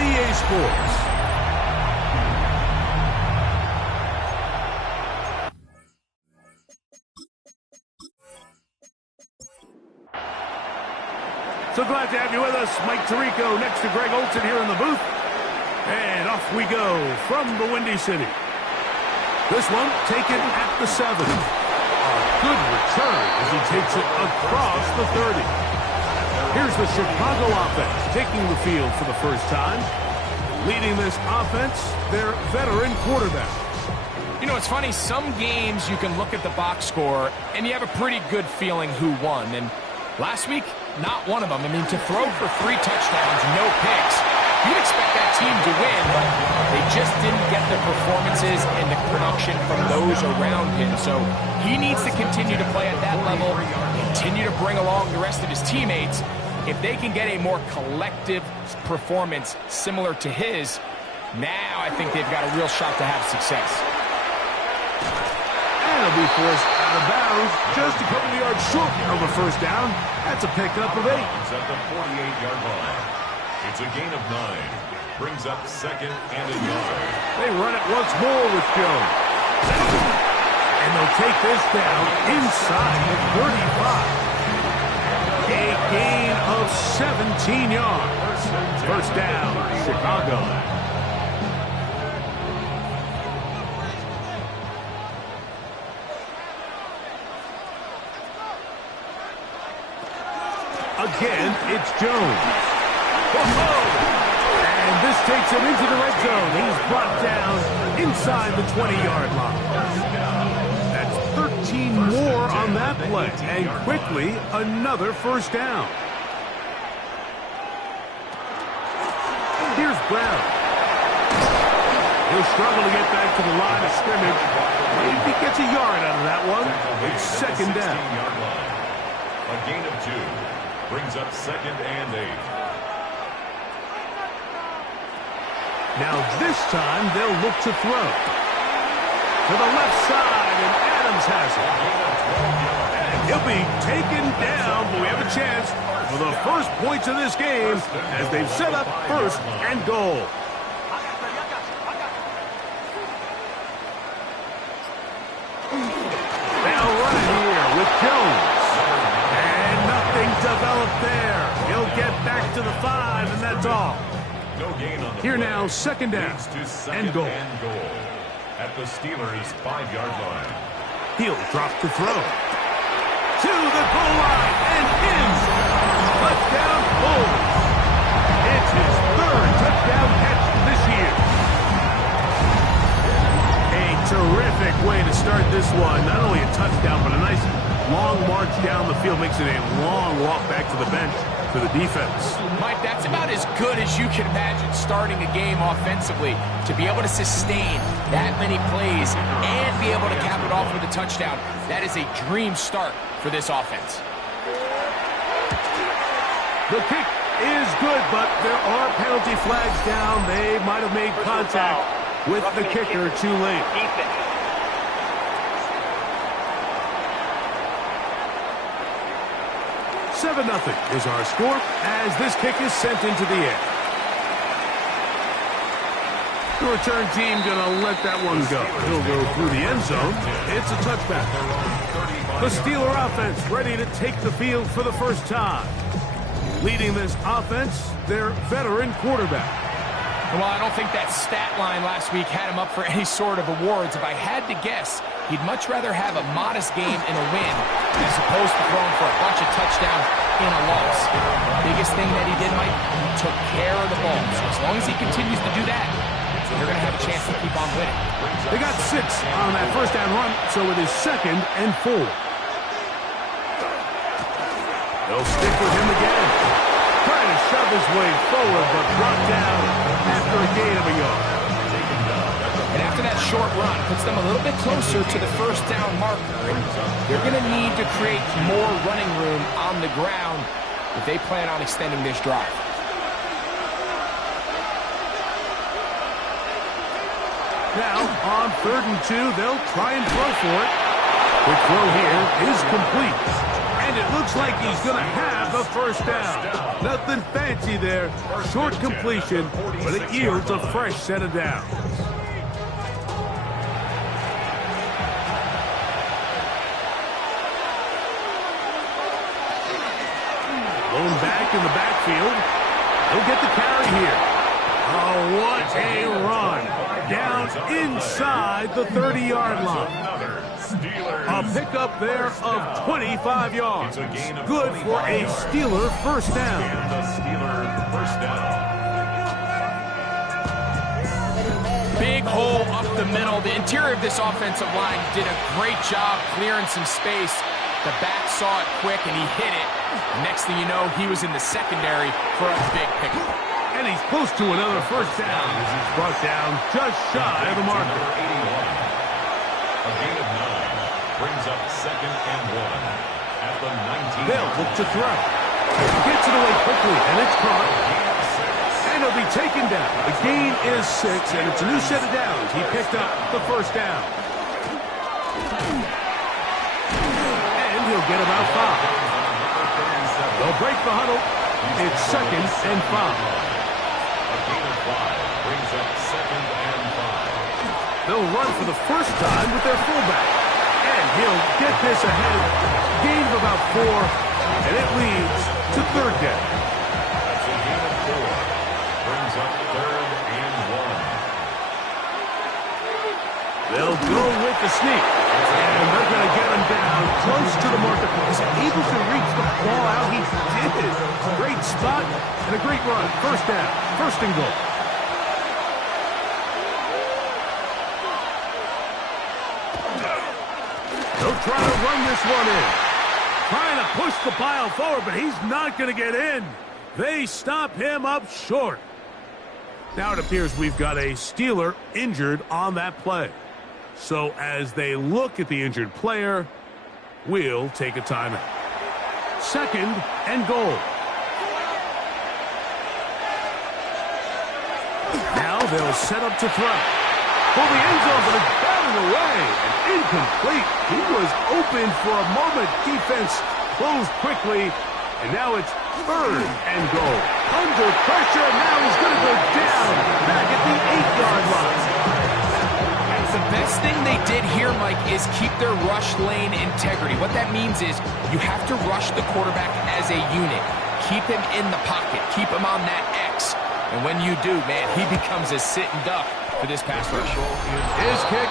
EA Sports. So glad to have you with us. Mike Tirico next to Greg Olson here in the booth. And off we go from the Windy City. This one taken at the 7. A good return as he takes it across the 30. Here's the Chicago offense taking the field for the first time. Leading this offense, their veteran quarterback. You know, it's funny. Some games you can look at the box score and you have a pretty good feeling who won. And last week, not one of them. I mean, to throw for 3 touchdowns, no picks, you'd expect that team to win. They just didn't get the performances and the production from those around him. So he needs to continue to play at that level, continue to bring along the rest of his teammates. If they can get a more collective performance similar to his, now I think they've got a real shot to have success. And he'll be forced out of bounds just a couple of yards short of a first down. That's a pickup of 8. It's at the 48-yard line. It's a gain of 9. Brings up 2nd and a yard. They run it once more with Jones. And they'll take this down inside the 35. A gain of 17 yards. First down, Chicago. Again, it's Jones. And this takes him into the red zone. He's brought down inside the 20-yard line. That's 13 more on that play. And quickly, another first down. Here's Brown. He'll struggle to get back to the line of scrimmage. Maybe gets a yard out of that one. It's second down. A gain of 2. Brings up 2nd and 8. Now this time they'll look to throw. To the left side, and Adams has it. And he'll be taken down, but we have a chance for the first points of this game as they've set up 1st and goal. Now running here with Jones. Developed there. He'll get back to the 5, and that's all. No gain on the Here play. now, second down and goal. At the Steelers' 5-yard line. He'll drop to throw. To the goal line and in. Touchdown, Bulls. It's his 3rd touchdown catch this year. A terrific way to start this one. Not only a touchdown, but a nice long march down the field. Makes it a long walk back to the bench for the defense. Mike, that's about as good as you can imagine starting a game offensively. To be able to sustain that many plays and be able to cap it off with a touchdown, that is a dream start for this offense. The kick is good, but there are penalty flags down. They might have made contact with the kicker too late. 7-0 is our score as this kick is sent into the air. The return team going to let that one go. He'll go through the end zone. It's a touchback. The Steeler offense ready to take the field for the first time. Leading this offense, their veteran quarterback. Well, I don't think that stat line last week had him up for any sort of awards. If I had to guess, he'd much rather have a modest game in a win as opposed to throwing for a bunch of touchdowns in a loss. Biggest thing that he did, Mike, he took care of the ball. So as long as he continues to do that, they're going to have a chance to keep on winning. They got 6 on that first down run, so it is 2nd and 4. They'll stick with him again. Trying to shove his way forward, but brought down after a gain of a yard. And after that short run, puts them a little bit closer to the first down marker. And they're going to need to create more running room on the ground if they plan on extending this drive. Now, on 3rd and 2, they'll try and throw for it. The throw here is complete. And it looks like he's going to have the first down. Nothing fancy there. Short completion, but it yields a fresh set of downs. Blown back in the backfield. He'll get the carry here. Oh, what a run. Down inside the 30-yard line. A pickup there of 25 yards. Good for a Steeler first down. Big hole up the middle. The interior of this offensive line did a great job clearing some space. The back saw it quick, and he hit it. Next thing you know, he was in the secondary for a big pickup. And he's close to another first down as he's brought down just shy of the marker. A gain of 9 brings up 2nd and 1 at the 19. They'll look to throw. He gets it away quickly, and it's caught. And he'll be taken down. The gain is 6, and it's a new set of downs. He picked up the first down. And he'll get about 5. They'll break the huddle. It's 2nd and 5. A gain of 5 brings up 2nd and 5. They'll run for the first time with their fullback. And he'll get this ahead. Gain of about 4, and it leads to 3rd down. That's a gain of 4. Brings up 3rd and 1. They'll go with the sneak. And they're going to get him down close to the marketplace. Able to reach the ball out. He did. Great spot and a great run. First down. First and goal. They'll try to run this one in. Trying to push the pile forward, but he's not going to get in. They stop him up short. Now it appears we've got a Steeler injured on that play. So as they look at the injured player, we'll take a timeout. 2nd and goal. Now they'll set up to throw. For the end zone, but it's batted away and incomplete. He was open for a moment. Defense closed quickly, and now it's 3rd and goal. Under pressure, now he's going to go down back at the 8-yard line. The best thing they did here, Mike, is keep their rush lane integrity. What that means is you have to rush the quarterback as a unit. Keep him in the pocket. Keep him on that X. And when you do, man, he becomes a sitting duck for this pass rush. His kick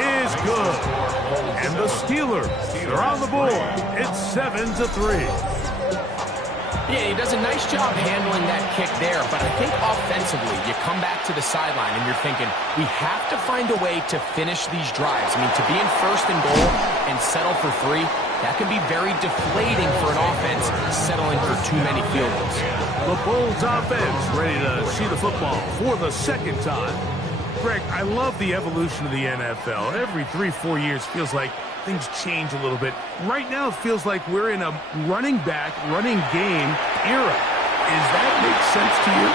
is good. And the Steelers are on the board. It's 7-3. Yeah, he does a nice job handling that kick there, but I think offensively, you come back to the sideline and you're thinking, we have to find a way to finish these drives. I mean, to be in 1st and goal and settle for 3, that can be very deflating for an offense settling for too many field goals. The Bulls offense ready to see the football for the 2nd time. Greg, I love the evolution of the NFL. Every 3-4 years feels like things change a little bit. Right now, it feels like we're in a running back, running game era. Does that make sense to you?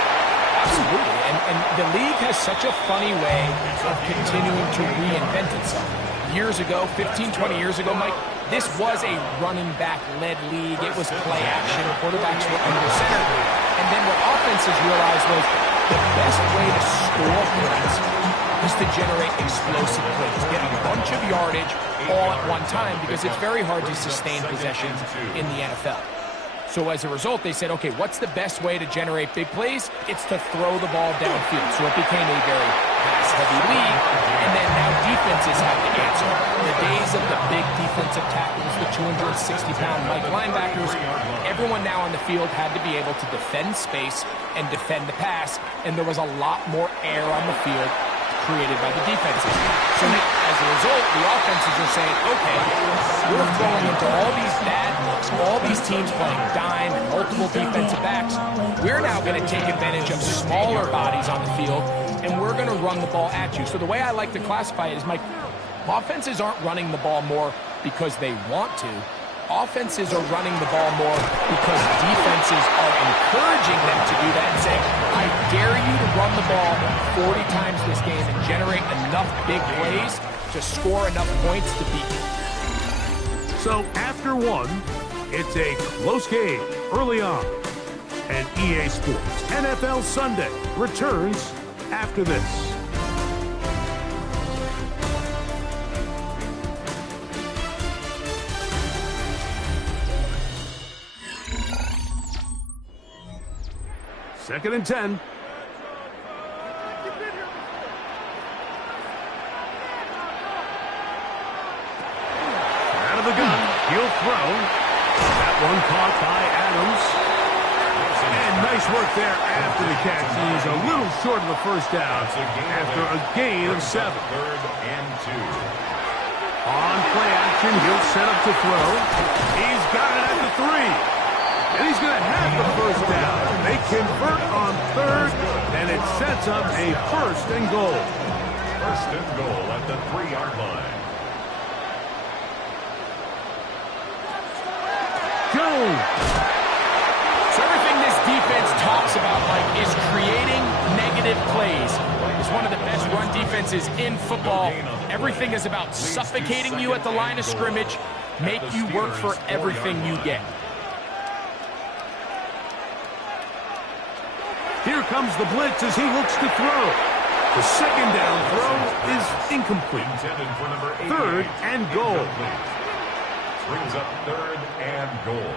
Absolutely. And the league has such a funny way of continuing to reinvent itself. Years ago, 15, 20 years ago, Mike, this was a running back-led league. It was play action. Quarterbacks were under center. And then what offenses realized was the best way to score points is to generate explosive plays, get a bunch of yardage all at one time, because it's very hard to sustain possessions in the NFL. So as a result, they said, okay, what's the best way to generate big plays? It's to throw the ball downfield. So it became a very pass-heavy league, and then now defenses have to answer. The days of the big defensive tackles, the 260-pound Mike linebackers, everyone now on the field had to be able to defend space and defend the pass, and there was a lot more air on the field created by the defenses. So as a result, the offenses are saying, okay, we're throwing into all these bad looks, all these teams playing dime and multiple defensive backs. We're now going to take advantage of smaller bodies on the field, and we're going to run the ball at you. So the way I like to classify it is, Mike, offenses aren't running the ball more because they want to. Offenses are running the ball more because defenses are encouraging them to do that and saying, I dare you to run the ball 40 times this game and generate enough big plays to score enough points to beat you. So after 1, It's a close game early on. And EA Sports NFL Sunday returns after this. Second and 10. Out of the gun, he'll throw. That one caught by Adams. And nice work there after the catch. He's a little short of the first down after a gain of 7. Third and 2. On play action, he'll set up to throw. He's got it at the 3. And he's going to have the first down. They convert on third, and it sets up a first and goal. First and goal at the 3-yard line. Jones. So everything this defense talks about, Mike, is creating negative plays. It's one of the best run defenses in football. Everything is about suffocating you at the line of scrimmage, make you work for everything you get. Here comes the blitz as he looks to throw. The second down throw is incomplete. Intended for number 88. Third and goal. Brings up third and goal.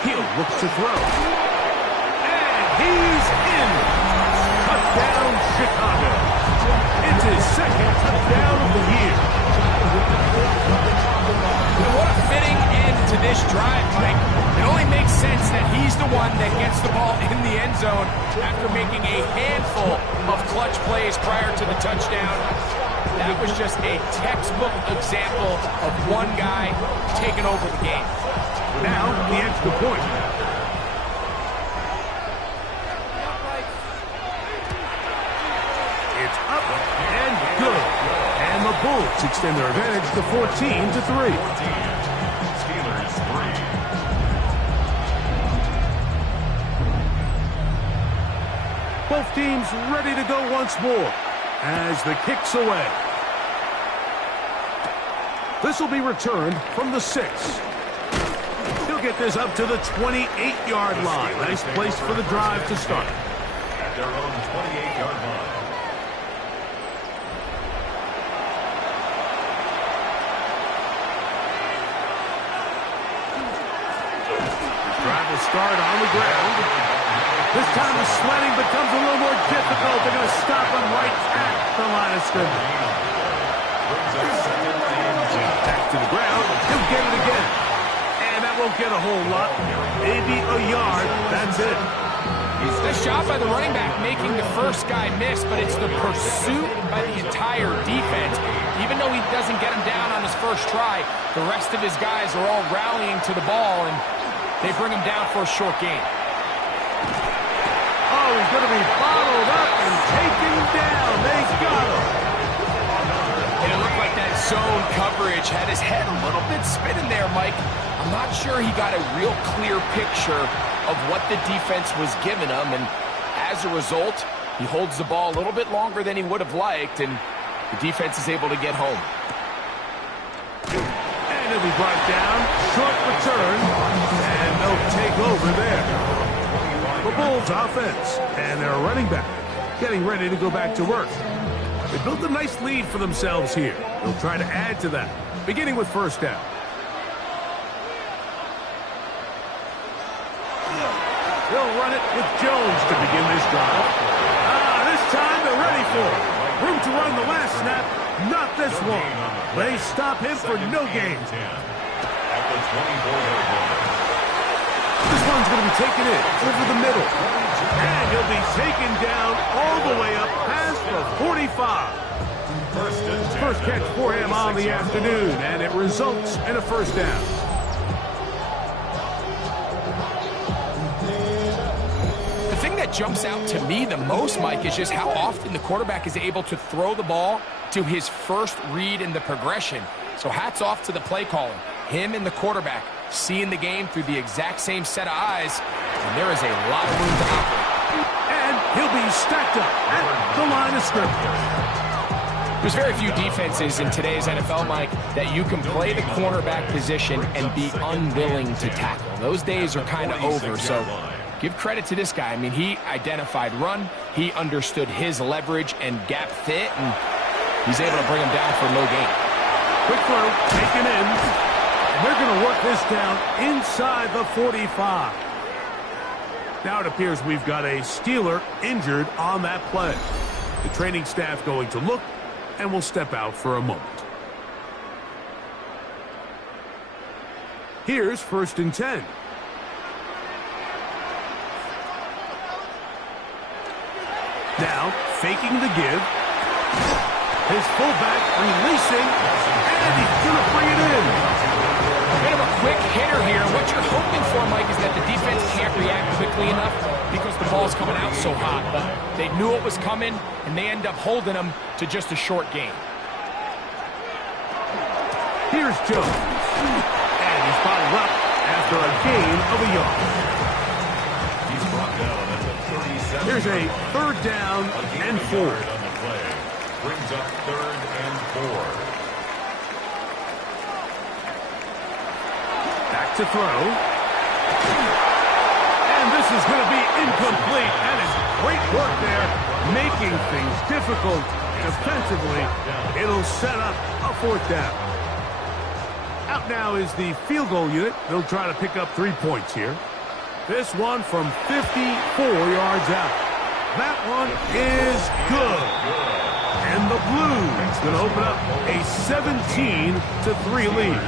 Hill looks to throw. And he's in. Touchdown, Chicago. It's his second touchdown of the year. What a fitting end to this drive, Mike. It only makes sense that he's the one that gets the ball in the end zone after making a handful of clutch plays prior to the touchdown. That was just a textbook example of one guy taking over the game. Now, the extra point. It's up and good. And the Bulls extend their advantage to 14-3. Steelers 3. Both teams ready to go once more as the kick's away. This will be returned from the 6. He'll get this up to the 28-yard line. Nice place for the drive to start. At their own 28-yard line. Drive will start on the ground. This time the sledding becomes a little more difficult. They're going to stop him right at the line of scrimmage. Brings up second and 10. Back to the ground. He'll get it again. And that won't get a whole lot. Maybe a yard. That's it. Nice job by the running back making the first guy miss, but it's the pursuit by the entire defense. Even though he doesn't get him down on his first try, the rest of his guys are all rallying to the ball, and they bring him down for a short gain. Oh, he's going to be bottled up and taken down. They got him. And it looked like that zone coverage had his head a little bit spinning there, Mike. I'm not sure he got a real clear picture of what the defense was giving him, and as a result, he holds the ball a little bit longer than he would have liked, and the defense is able to get home. And he'll be brought down. Short return. And no takeover there. The Bulls offense and their running back getting ready to go back to work. They built a nice lead for themselves here. They'll try to add to that, beginning with first down. They'll run it with Jones to begin this drive. This time they're ready for it. Room to run the last snap, not this one. They stop him for no gain. At the 24-yard line. This one's going to be taken in over the middle. And he'll be taken down all the way up past the 45. First catch for him on the afternoon, and it results in a first down. The thing that jumps out to me the most, Mike, is just how often the quarterback is able to throw the ball to his first read in the progression. So hats off to the play caller. Him and the quarterback seeing the game through the exact same set of eyes, and there is a lot of room to operate. And he'll be stacked up at the line of scrimmage. There's very few defenses in today's NFL, Mike, that you can play the cornerback position and be unwilling to tackle. Those days are kind of over, so give credit to this guy. I mean, he identified run, he understood his leverage and gap fit, and he's able to bring him down for no gain. Quick throw, taken in, and they're going to work this down inside the 45. Now it appears we've got a Steeler injured on that play. The training staff going to look and will step out for a moment. Here's 1st and 10. Now, faking the give. His fullback releasing, and he's going to bring it in. A bit of a quick hitter here. What you're hoping for, Mike, is that the defense can't react quickly enough because the ball's coming out so hot. But they knew it was coming, and they end up holding them to just a short gain. Here's Jones. And he's bottled up after a gain of a yard. He's brought down at the 37. Here's a 3rd down and 4. On the play. Brings up 3rd and 4. Back to throw. And this is going to be incomplete. And it's great work there, making things difficult defensively. It'll set up a 4th down. Out now is the field goal unit. They'll try to pick up 3 points here. This one from 54 yards out. That one is good. And the Blues going to open up a 17-3 lead.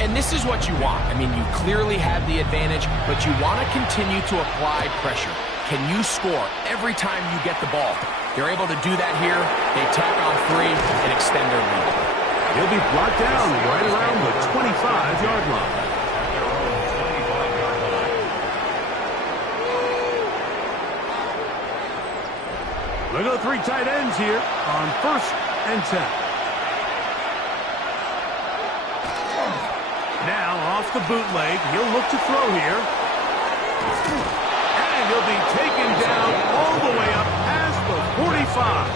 And this is what you want. I mean, you clearly have the advantage, but you want to continue to apply pressure. Can you score every time you get the ball? They're able to do that here. They tack on 3 and extend their lead. He'll be brought down right around the 25-yard line. Look at the 3 tight ends here on 1st and 10. Now off the bootleg, he'll look to throw here. And he'll be taken down all the way up past the 45.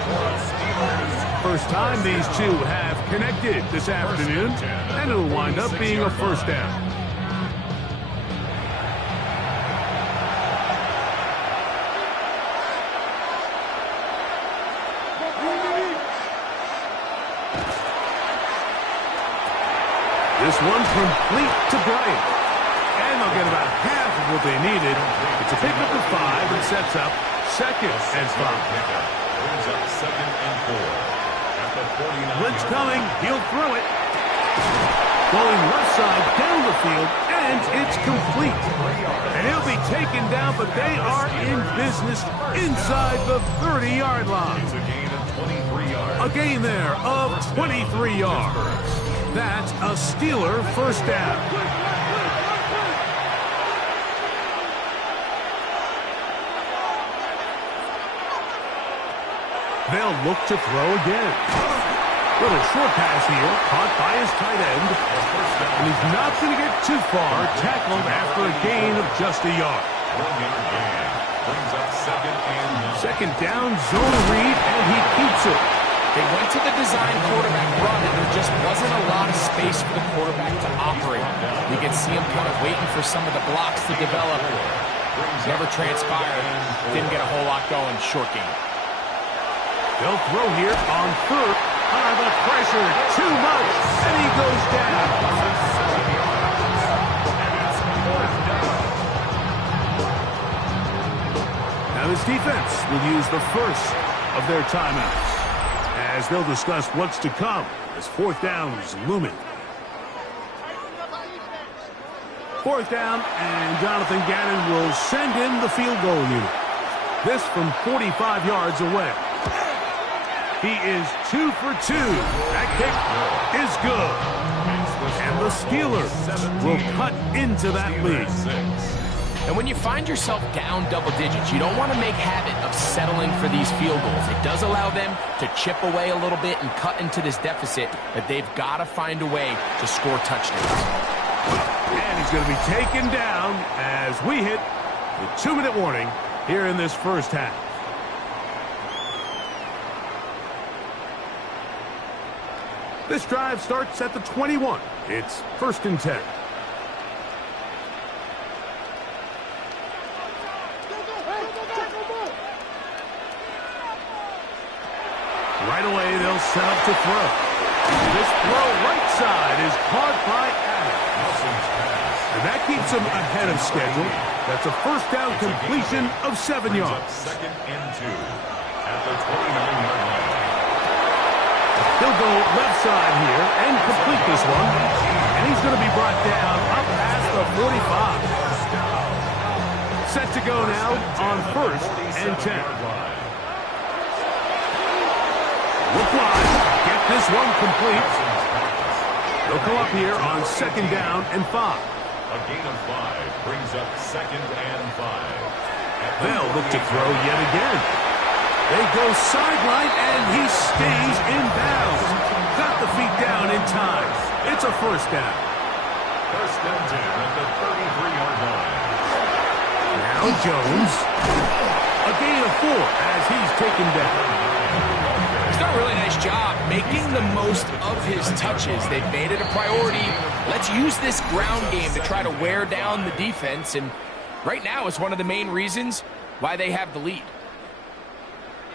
First time these two have connected this afternoon, and it'll wind up being a 1st down. This one complete to Bryant. And they'll get about half of what they needed. It's a pickup of 5 and sets up 2nd and 5. Brings up 2nd and 4. At the 49. Blitz coming. He'll throw it. Going left side down the field, and it's complete. And he'll be taken down, but they are in business inside the 30-yard line. It's a gain of 23 yards. A gain there of 23 yards. That's a Steeler 1st down. They'll look to throw again. Little short pass here, caught by his tight end. And he's not going to get too far, tackled after a gain of just a yard. 1-yard gain. Brings up 2nd and 9. 2nd down, zone read, and he keeps it. They went to the design quarterback run, and there just wasn't a lot of space for the quarterback to operate. You can see him kind of waiting for some of the blocks to develop. Never transpired. Didn't get a whole lot going. Short game. They'll throw here on 3rd. The pressure, too much, and he goes down. Now this defense will use the first of their timeouts, as they'll discuss what's to come as 4th down is looming. 4th down, and Jonathan Gannon will send in the field goal unit. This from 45 yards away. He is 2 for 2. That kick is good. And the Steelers will cut into that lead. And when you find yourself down double digits, you don't want to make habit of settling for these field goals. It does allow them to chip away a little bit and cut into this deficit, but they've got to find a way to score touchdowns. And he's going to be taken down as we hit the 2-minute warning here in this 1st half. This drive starts at the 21. It's 1st and 10. Right away, they'll set up to throw. This throw right side is caught by Adams. And that keeps him ahead of schedule. That's a first down completion of 7 yards. 2nd and 2 at the 29-yard line. He'll go left side here and complete this one. And he's going to be brought down up past the 45. Set to go now on 1st and 10. Look wide. Get this one complete. They'll come up here on 2nd down and 5. A gain of 5 brings up 2nd and 5. They'll look to throw yet again. They go sideline, and he stays in bounds. Got the feet down in time. It's a first down. 1st and 10 at the 33-yard line. Now Jones. A gain of 4 as he's taken down. He's done a really nice job making the most of his touches. They've made it a priority. Let's use this ground game to try to wear down the defense, and right now is one of the main reasons why they have the lead.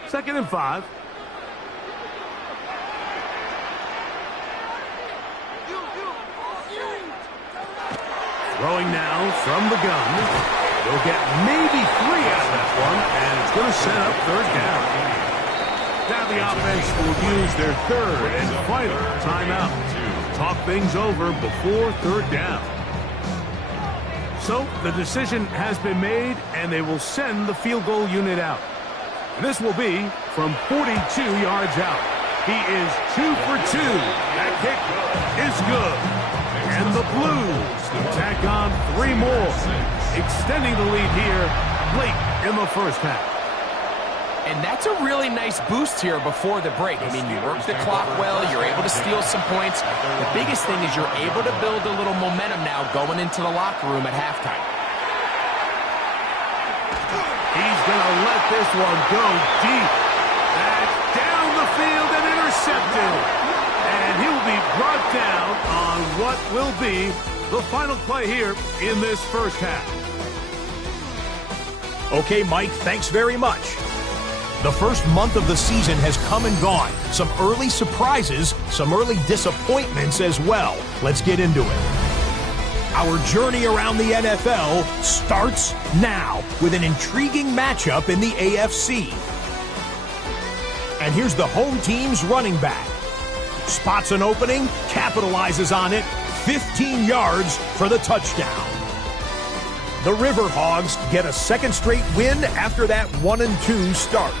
2nd and 5. Throwing now from the gun. They'll get maybe 3 out of that one, and it's going to set up 3rd down. Now the offense will use their 3rd and final timeout. Talk things over before 3rd down. So the decision has been made, and they will send the field goal unit out. This will be from 42 yards out. He is 2 for 2. That kick is good. And the Blues tack on 3 more, extending the lead here late in the first half. And that's a really nice boost here before the break. I mean, you work the clock well, you're able to steal some points. The biggest thing is you're able to build a little momentum now going into the locker room at halftime. He's going to let this one go deep. That's down the field and intercepted. And he'll be brought down on what will be the final play here in this first half. Okay, Mike, thanks very much. The first month of the season has come and gone. Some early surprises, some early disappointments as well. Let's get into it. Our journey around the NFL starts now with an intriguing matchup in the AFC. And here's the home team's running back. Spots an opening, capitalizes on it, 15 yards for the touchdown. The Riverhogs get a 2nd straight win after that 1-2 start.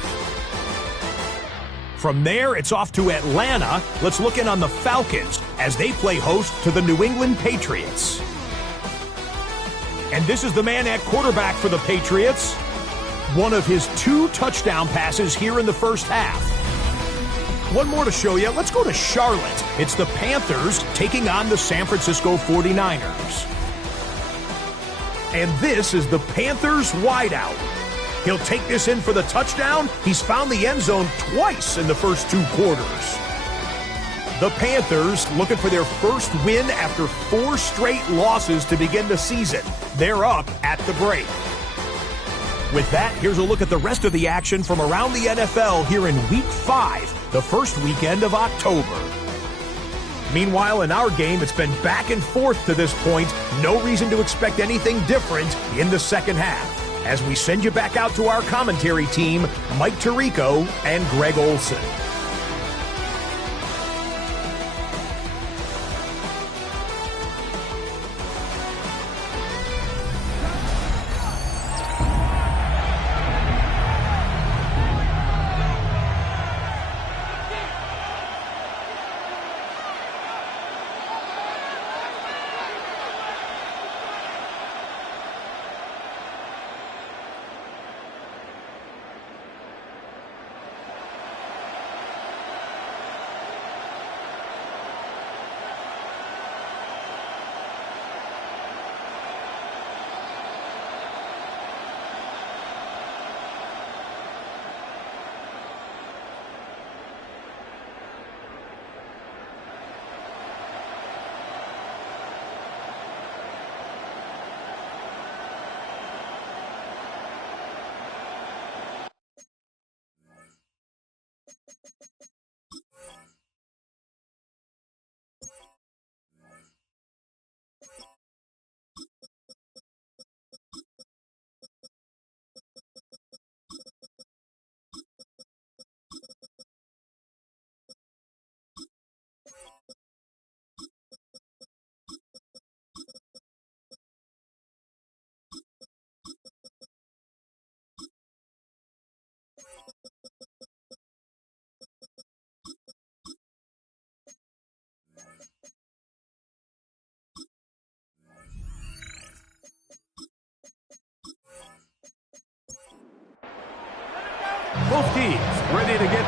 From there, it's off to Atlanta. Let's look in on the Falcons as they play host to the New England Patriots. And this is the man at quarterback for the Patriots. One of his 2 touchdown passes here in the first half. One more to show you. Let's go to Charlotte. It's the Panthers taking on the San Francisco 49ers. And this is the Panthers wideout. He'll take this in for the touchdown. He's found the end zone twice in the first 2 quarters. The Panthers looking for their first win after 4 straight losses to begin the season. They're up at the break. With that, here's a look at the rest of the action from around the NFL here in Week 5, the first weekend of October. Meanwhile, in our game, it's been back and forth to this point. No reason to expect anything different in the second half. As we send you back out to our commentary team, Mike Tirico and Greg Olson.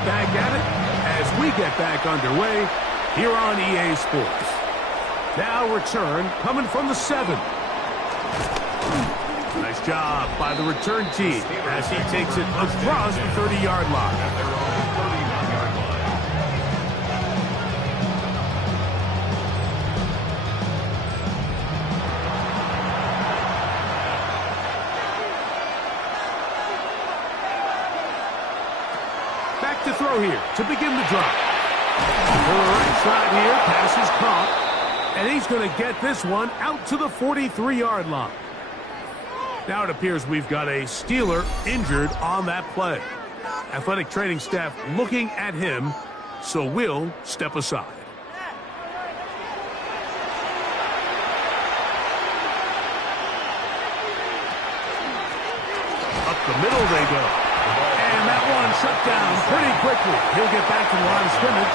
back at it as we get back underway here on EA Sports. Now return coming from the 7. Nice job by the return team as he takes it across the 30-yard line. At their own 31-yard line. Back to throw here to begin the drive. For the right side here, pass is caught. And he's going to get this one out to the 43-yard line. Now it appears we've got a Steeler injured on that play. Athletic training staff looking at him, so we'll step aside. Up the middle they go. And that one shut down pretty quickly. He'll get back to the line of scrimmage.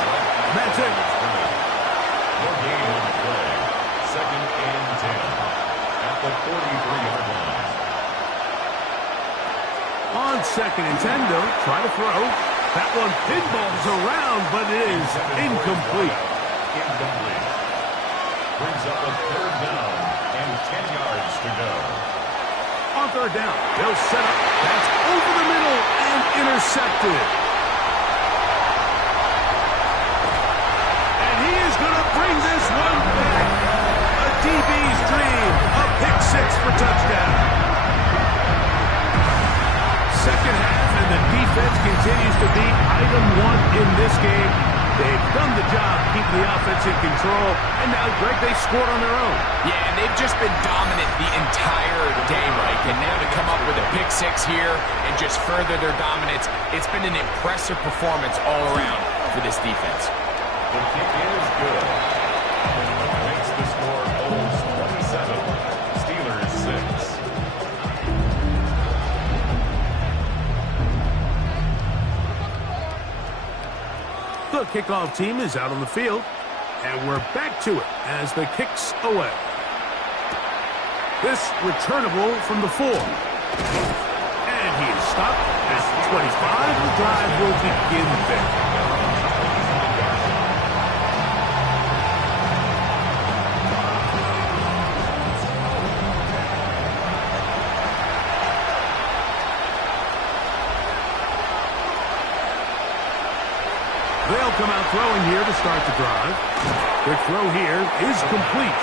That's it. No gain on the play. 2nd and 10 at the 43-yard line. On 2nd and 10, though, try to throw. That one pinballs around, but it is incomplete. Incomplete. Brings up a 3rd down and 10 yards to go. On 3rd down, they'll set up. That's over the middle and intercepted. And he is going to bring this one back. A DB's dream. A pick 6 for touchdown. Second half, and the defense continues to be item 1 in this game. They've done the job keeping the offense in control, and now, Greg, they scored on their own. Yeah, and they've just been dominant the entire day, Mike. And now to come up with a pick 6 here and just further their dominance, it's been an impressive performance all around for this defense. The kick is good. Makes the score Bulls 27, Steelers 6. The kickoff team is out on the field, and we're back to it as the kick's away. This returnable from the 4. And he is stopped at the 25. The drive will begin there. They'll come out throwing here to start the drive. Their throw here is complete.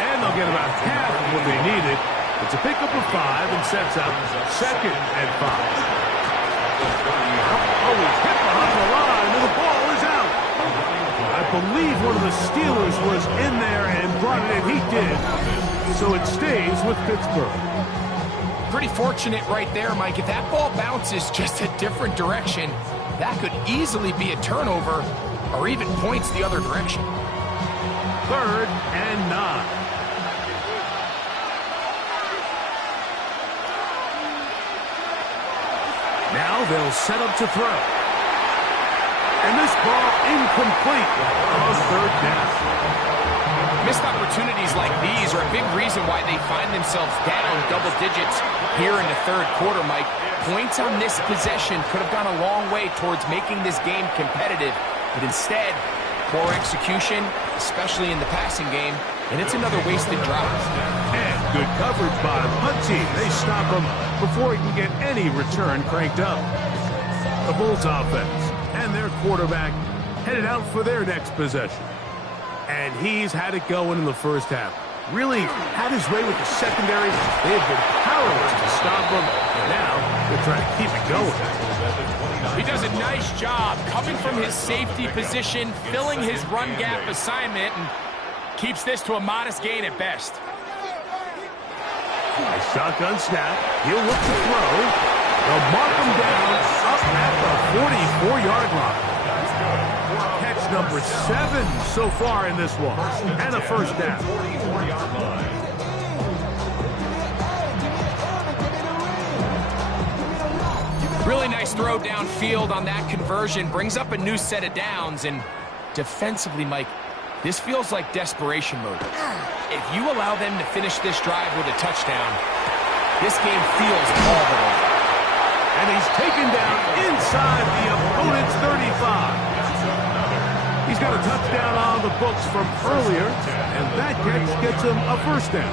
And they'll get about half of what they needed. It's a pickup of 5 and sets up 2nd and 5. Oh, he's hit behind the line, and the ball is out. I believe one of the Steelers was in there and brought it in. He did. So it stays with Pittsburgh. Pretty fortunate right there, Mike. If that ball bounces just a different direction, that could easily be a turnover or even points the other direction. 3rd and 9. Now they'll set up to throw. And this ball incomplete on 3rd down. Missed opportunities like these are a big reason why they find themselves down double digits here in the 3rd quarter, Mike. Points on this possession could have gone a long way towards making this game competitive, but instead, poor execution, especially in the passing game, and it's another wasted drive. And good coverage by the punt team. They stop him before he can get any return cranked up. The Bulls offense and their quarterback headed out for their next possession. And he's had it going in the first half. Really had his way with the secondary. They have been powerless to stop him. Now they're trying to keep it going. He does a nice job coming from his safety position, filling his run gap assignment, and keeps this to a modest gain at best. Nice shotgun snap. He'll look to throw. They'll mark him down up at the 44-yard line. Catch number 7 so far in this one. And a first down. Really nice throw downfield on that conversion. Brings up a new set of downs. And defensively, Mike, this feels like desperation mode. If you allow them to finish this drive with a touchdown, this game feels all but over. And he's taken down inside the opponent's 35. He's got a touchdown on the books from earlier, and that catch gets him a first down.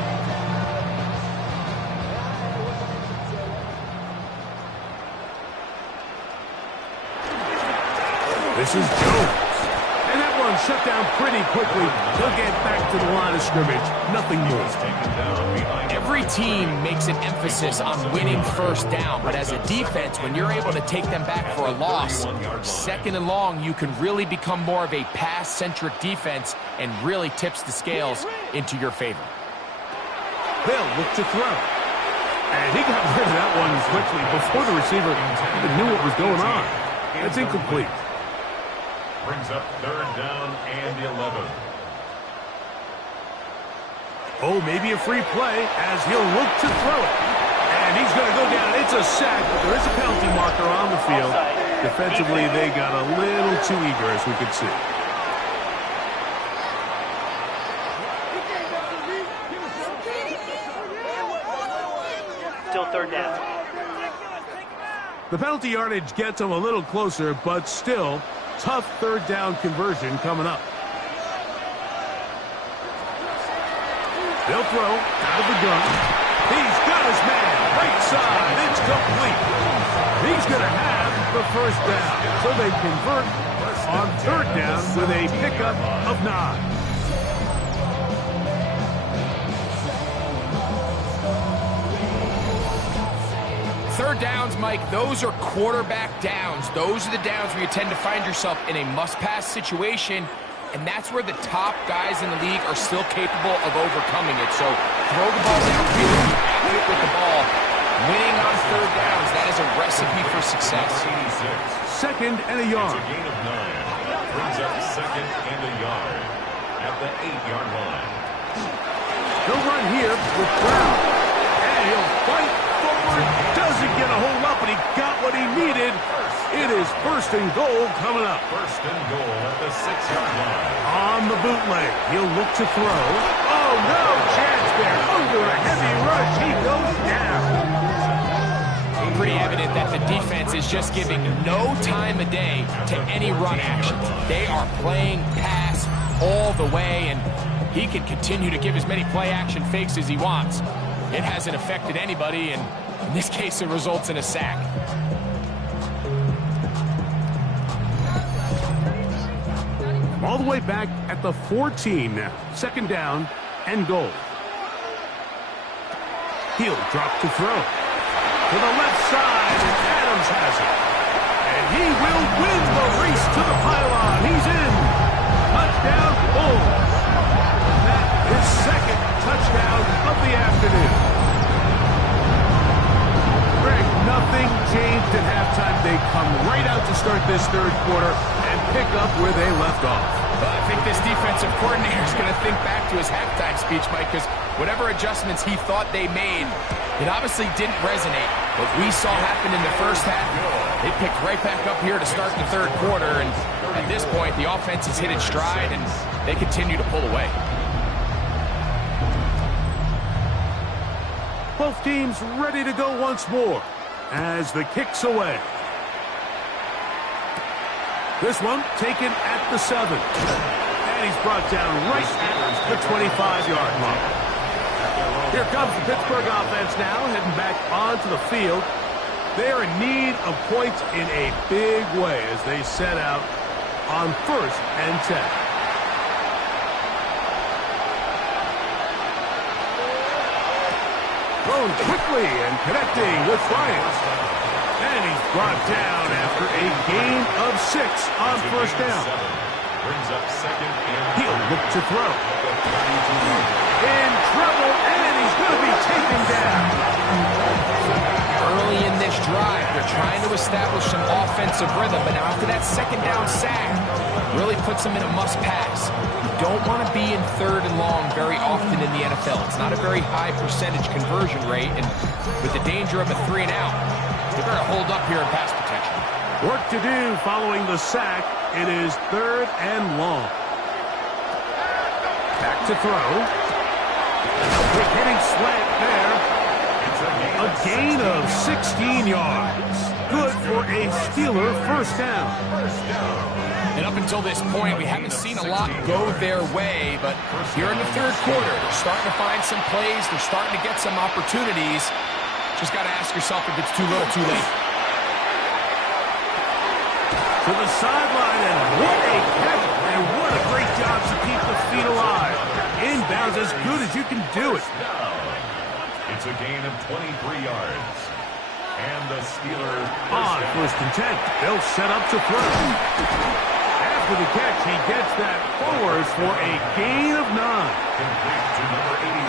This is Jones. And that one shut down pretty quickly. He'll get back to the line of scrimmage. Nothing more. Every team makes an emphasis on winning first down, but as a defense, when you're able to take them back for a loss, second and long, you can really become more of a pass-centric defense and really tips the scales into your favor. They'll look to throw. And he got rid of that one quickly before the receiver even knew what was going on. That's incomplete. Brings up third down and 11. Oh, maybe a free play as he'll look to throw it. And he's going to go down. It's a sack, but there is a penalty marker on the field. Defensively, they got a little too eager, as we could see. Still third down. The penalty yardage gets them a little closer, but still, tough third down conversion coming up. They'll throw out of the gun. He's got his man. Right side. It's complete. He's going to have the first down. So they convert on third down with a pickup of 9. Third downs, Mike, those are quarterback downs. Those are the downs where you tend to find yourself in a must-pass situation, and that's where the top guys in the league are still capable of overcoming it. So throw the ball downfield, be accurate with the ball. Winning on third downs, that is a recipe for success. Second and a yard. It's a gain of 9. Brings up second and a yard at the 8-yard line. He'll run here with Brown. And he'll fight forward. Doesn't get a hold up, but he got what he needed. It is first and goal coming up. First and goal at the 6-yard line. On the bootleg, he'll look to throw. Oh, no chance there. Under a heavy rush, he goes down. Pretty evident that the defense is just giving no time of day to any run action. They are playing pass all the way, and he can continue to give as many play-action fakes as he wants. It hasn't affected anybody, and in this case, it results in a sack. All the way back at the 14 now. Second down and goal. He'll drop to throw. To the left side, and Adams has it. And he will win the race to the pylon. He's in. Touchdown, Bulls. That is second touchdown of the afternoon. Greg, nothing changed at halftime. They come right out to start this third quarter and pick up where they left off. Well, I think this defensive coordinator is going to think back to his halftime speech, Mike, because whatever adjustments he thought they made, it obviously didn't resonate. What we saw happen in the first half, they picked right back up here to start the third quarter, and at this point, the offense has hit its stride, and they continue to pull away. Both teams ready to go once more as the kick's away. This one taken at the 7. And he's brought down right at the 25-yard line. Here comes the Pittsburgh offense now, heading back onto the field. They are in need of points in a big way as they set out on 1st and 10. Thrown quickly and connecting with Bryant. And he's brought down after a gain of 6 on first down. Brings up second and He'll look to throw. In trouble, and he's going to be taken down. Early in this drive, they're trying to establish some offensive rhythm, but now after that second down sack, really puts them in a must-pass. You don't want to be in third and long very often in the NFL. It's not a very high percentage conversion rate, and with the danger of a 3-and-out, they're going to hold up here in pass protection. Work to do following the sack. It is 3rd and long. Back to throw. A quick hitting slant there. it's a gain A of gain of 16 yards. Good for a Steeler first down. And up until this point, we haven't seen a lot go their way, but here in the third quarter, they're starting to find some plays. They're starting to get some opportunities. Just got to ask yourself if it's too little, too late. To the sideline, and what a catch, and what a great job to keep the feet alive. Inbounds as good as you can do it. It's a gain of 23 yards. And the Steelers on first and 10. They'll set up to throw. After the catch, he gets that forward for a gain of 9. Complete to number 81.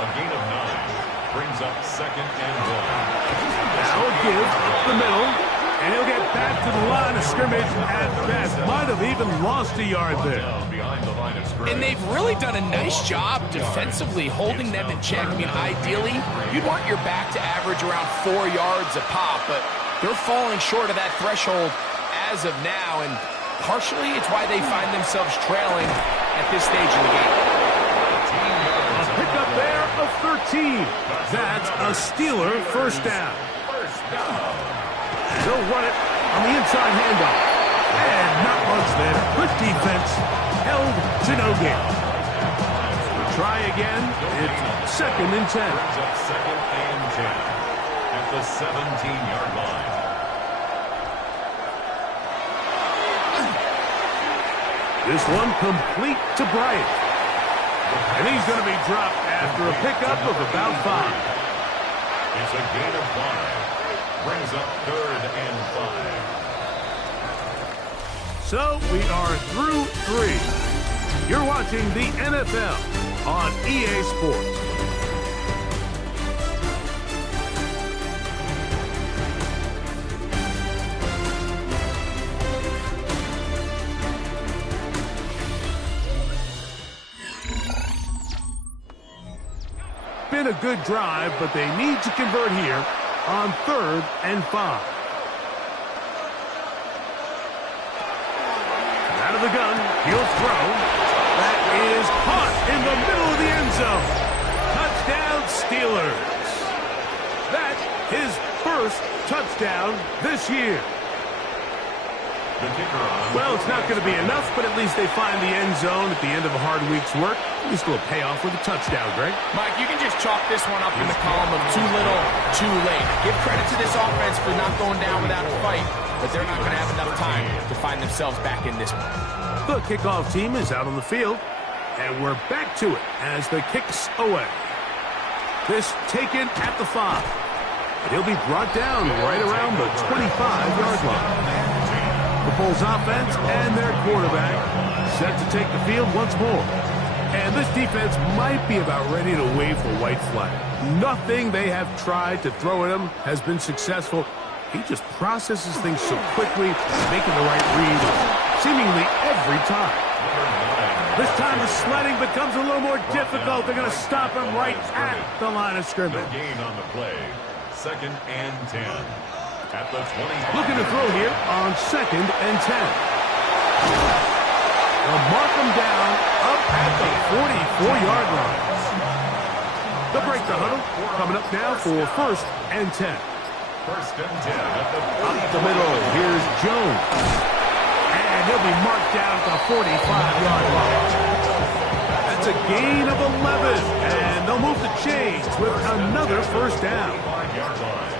A gain of 9 brings up second and 1. Now a give up the middle, and he'll get back to the line of scrimmage at best. Might have even lost a yard there. Behind the line of scrimmage. And they've really done a nice job defensively holding them in check. I mean, ideally, you'd want your back to average around 4 yards a pop, but they're falling short of that threshold as of now, and partially it's why they find themselves trailing at this stage of the game. A pickup there of 13. That's a Steeler first down. They'll run it on the inside handoff. And not much there. Good defense. Held to no gain. Try again. It's second and 10. Brings up second and 10 at the 17-yard line. This one complete to Bryant. And he's going to be dropped after a pickup of about 5. It's a gain of 5. Brings up third and 5. So we are through 3. You're watching the NFL on EA Sports. Been a good drive, but they need to convert here on third and 5. Out of the gun, he'll throw. That is caught in the middle of the end zone. Touchdown, Steelers. That's his first touchdown this year. The kicker on. Well, it's not going to be enough, but at least they find the end zone at the end of a hard week's work. At least a little payoff with a touchdown, Greg. Mike, you can just chalk this one up in the column of too little, too late. Give credit to this offense for not going down without a fight, but they're not going to have enough time to find themselves back in this one. The kickoff team is out on the field, and we're back to it as the kicks away. This taken at the 5. And he'll be brought down right around the 25-yard line. The Bulls offense and their quarterback set to take the field once more. And this defense might be about ready to wave the white flag. Nothing they have tried to throw at him has been successful. He just processes things so quickly, making the right read seemingly every time. This time the sledding becomes a little more difficult. They're going to stop him right at the line of scrimmage. No gain on the play. Second and 10. At the 20. Looking to throw here on second and 10. They'll mark him down up at the 44-yard line. They'll break the huddle. Coming up now for first and 10. First and 10 at the 40. Up the middle, here's Jones. And he'll be marked down at the 45-yard line. That's a gain of 11. And they'll move the chains with another first down. 45-yard line.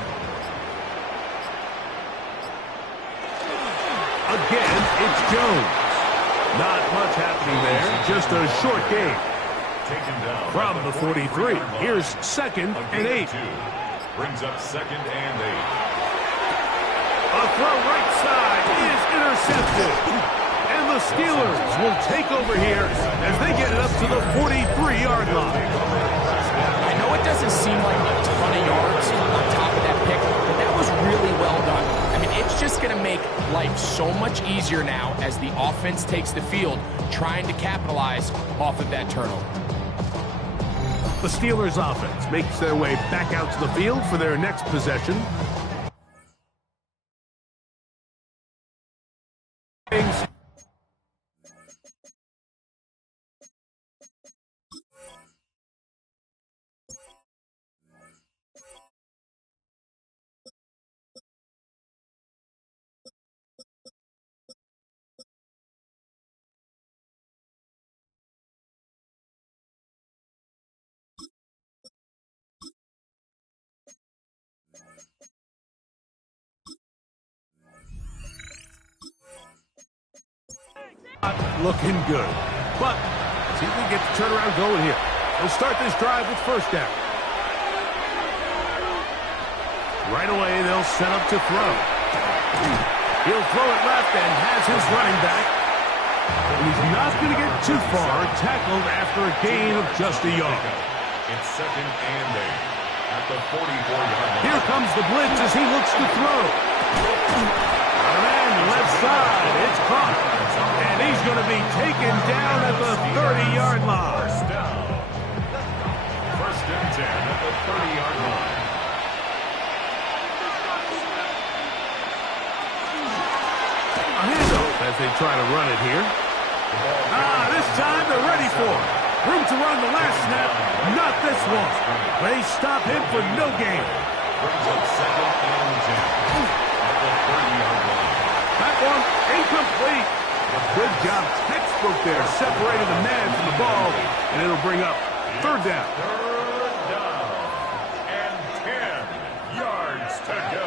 Again, it's Jones. Not much happening there. Just a short game. Taken down From the 43, here's second and 8. Brings up second and 8. A throw right side is intercepted. And the Steelers will take over here as they get it up to the 43-yard line. I know it doesn't seem like a ton of yards on top of that pick, but that was really well done. I mean, it's just going to make life so much easier now as the offense takes the field, trying to capitalize off of that turnover. The Steelers offense makes their way back out to the field for their next possession. looking good. But see if we can get the turnaround going here. We'll start this drive with first down. Right away, they'll set up to throw. He'll throw it left and has his running back. And he's not going to get too far, tackled after a gain of just a yard. It's 2nd and 8 at the 44-yard line. Here comes the blitz as he looks to throw. Got a man left side. It's caught. And he's going to be taken down at the 30-yard line. First down. 1st and 10 at the 30-yard line. A handoff as they try to run it here. This time they're ready for it. Room to run the last snap. Not this one. They stop him for no gain. Brings up 2nd and 10 at the 30-yard line. That one incomplete. Good job. Textbook there. Separated the man from the ball. And it'll bring up 3rd down. 3rd down. And 10 yards to go.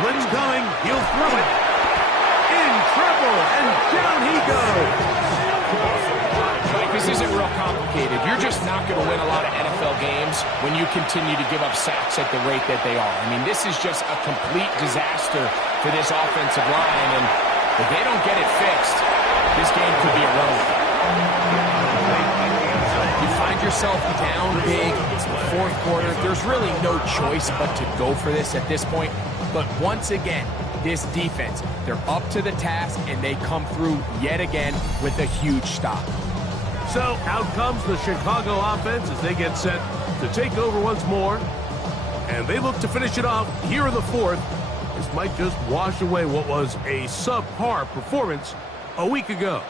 Blitz coming. He'll throw it. In trouble. And down he goes. Mike, this isn't real complicated. You're just not going to win a lot of NFL games when you continue to give up sacks at the rate that they are. I mean, this is just a complete disaster for this offensive line, and if they don't get it fixed, this game could be irrelevant. You find yourself down big. It's the 4th quarter. There's really no choice but to go for this at this point. But once again, this defense, they're up to the task, and they come through yet again with a huge stop. So out comes the Chicago offense as they get set to take over once more. And they look to finish it off here in the 4th. This might just wash away what was a subpar performance a week ago.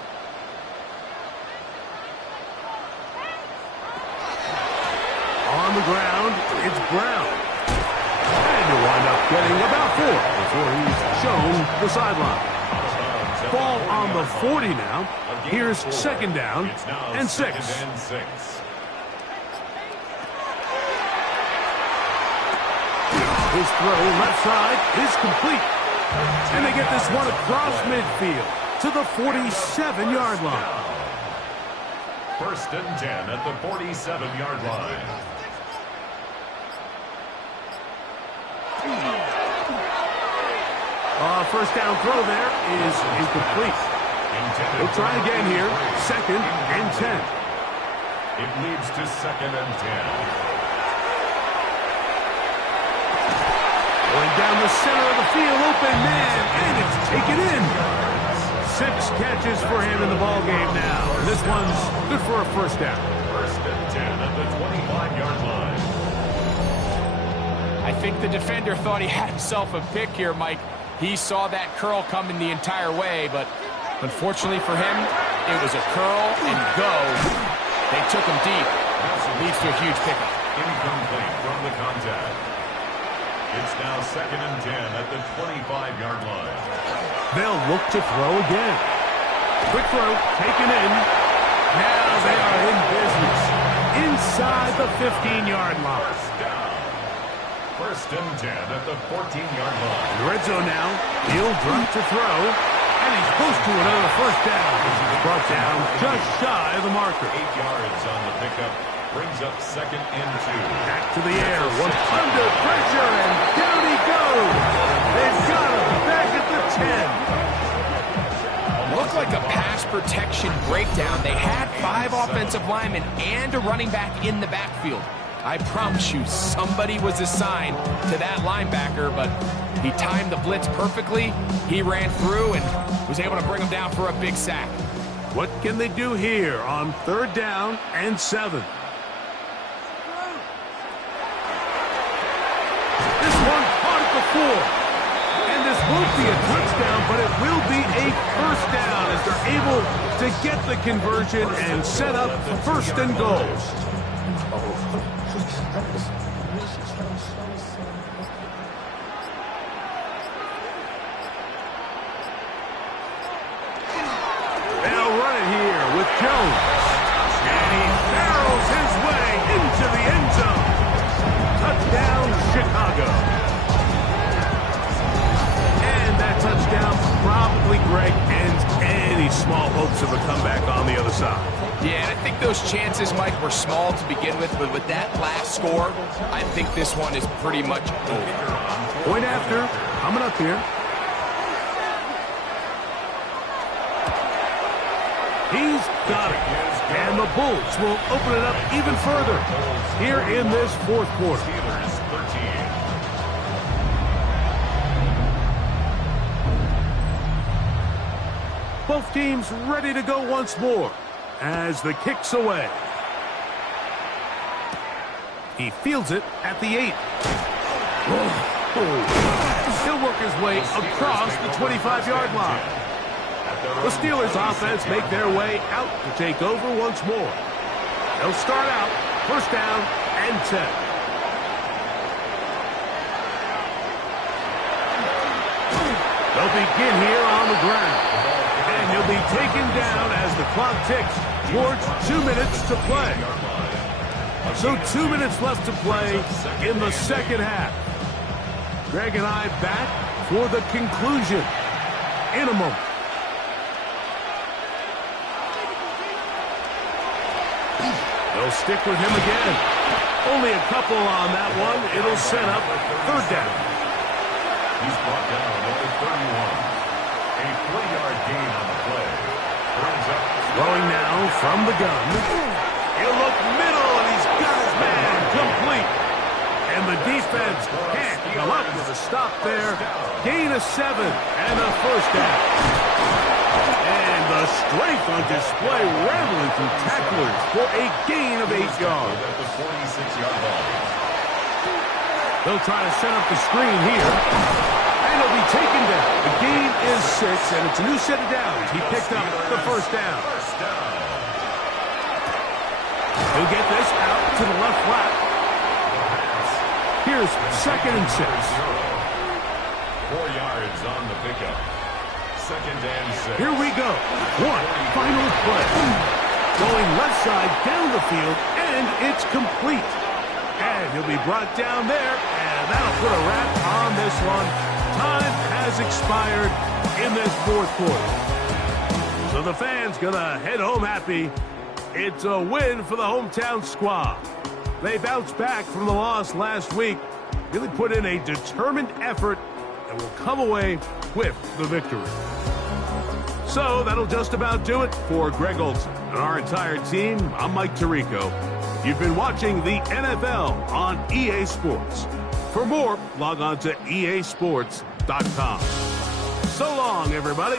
On the ground, it's Brown. And he'll wind up getting about 4 before he's shown the sideline. Ball on the 40 now. Here's 2nd down and 6. And 6. His throw left side is complete. And they get this one across midfield to the 47-yard line. 1st and 10 at the 47-yard line. First down throw there is incomplete. They'll try again here. 2nd and 10. It leads to 2nd and 10. Going down the center of the field, open man, and it's taken in. 6 catches for him in the ball game now. This one's good for a first down. 1st and 10 at the 25-yard line. I think the defender thought he had himself a pick here, Mike. He saw that curl coming the entire way, but unfortunately for him, it was a curl and go. They took him deep. Leads to a huge pickup. Incomplete from the contact. It's now 2nd and 10 at the 25-yard line. They'll look to throw again. Quick throw, taken in. Now they are in business. Inside the 15-yard line. 1st and 10 at the 14-yard line. Red zone now. He'll drop to throw. And he's close to another first down. He's brought down just shy of the marker. 8 yards on the pickup. Brings up 2nd and 2. Back to the air. One under pressure. And down he goes. They've got him back at the 10. Looked like a pass protection breakdown. They had 5 offensive linemen and a running back in the backfield. I promise you, somebody was assigned to that linebacker, but he timed the blitz perfectly. He ran through and was able to bring him down for a big sack. What can they do here on 3rd down and 7? This one caught at the 4. And this won't be a touchdown, but it will be a first down as they're able to get the conversion and set up 1st and goal. They'll run it here with Jones. And he barrels his way into the end zone. Touchdown, Chicago. And that touchdown probably, Greg, ends Yeah, and I think those chances, Mike, were small to begin with, but with that last score, I think this one is pretty much over. Point after, coming up here. He's got it. And the Bulls will open it up even further here in this fourth quarter. Steelers 13. Both teams ready to go once more as the kick's away. He fields it at the 8. He'll work his way across the 25-yard line. The Steelers offense make their way out to take over once more. They'll start out first down and 10. They'll begin here on the ground. And he'll be taken down as the clock ticks towards 2 minutes to play. So 2 minutes left to play in the second half. Greg and I back for the conclusion in a moment. They'll stick with him again. Only a couple on that one. It'll set up third down. He's brought down at the 31. A 40-yard gain on the play. Brings up. Throwing now from the gun. He'll look middle, and he's got his man complete. And the defense can't come up with a stop there. Gain of 7 and a first down. And the strength on display, rambling through tacklers for a gain of 8 yards. At the 46-yard line. They'll try to set up the screen here. And he'll be taken down. The gain is 6, and it's a new set of downs. He picked up the first down. He'll get this out to the left flat. Here's 2nd and 6. 4 yards on the pickup. 2nd and 6. Here we go. One final play. Going left side down the field, and it's complete. And he'll be brought down there, and that'll put a wrap on this one. Time has expired in this fourth quarter. So the fans gonna head home happy. It's a win for the hometown squad. They bounced back from the loss last week, really put in a determined effort, and will come away with the victory. So that'll just about do it for Greg Olsen and our entire team. I'm Mike Tirico. You've been watching the NFL on EA Sports. For more, log on to easports.com. So long, everybody.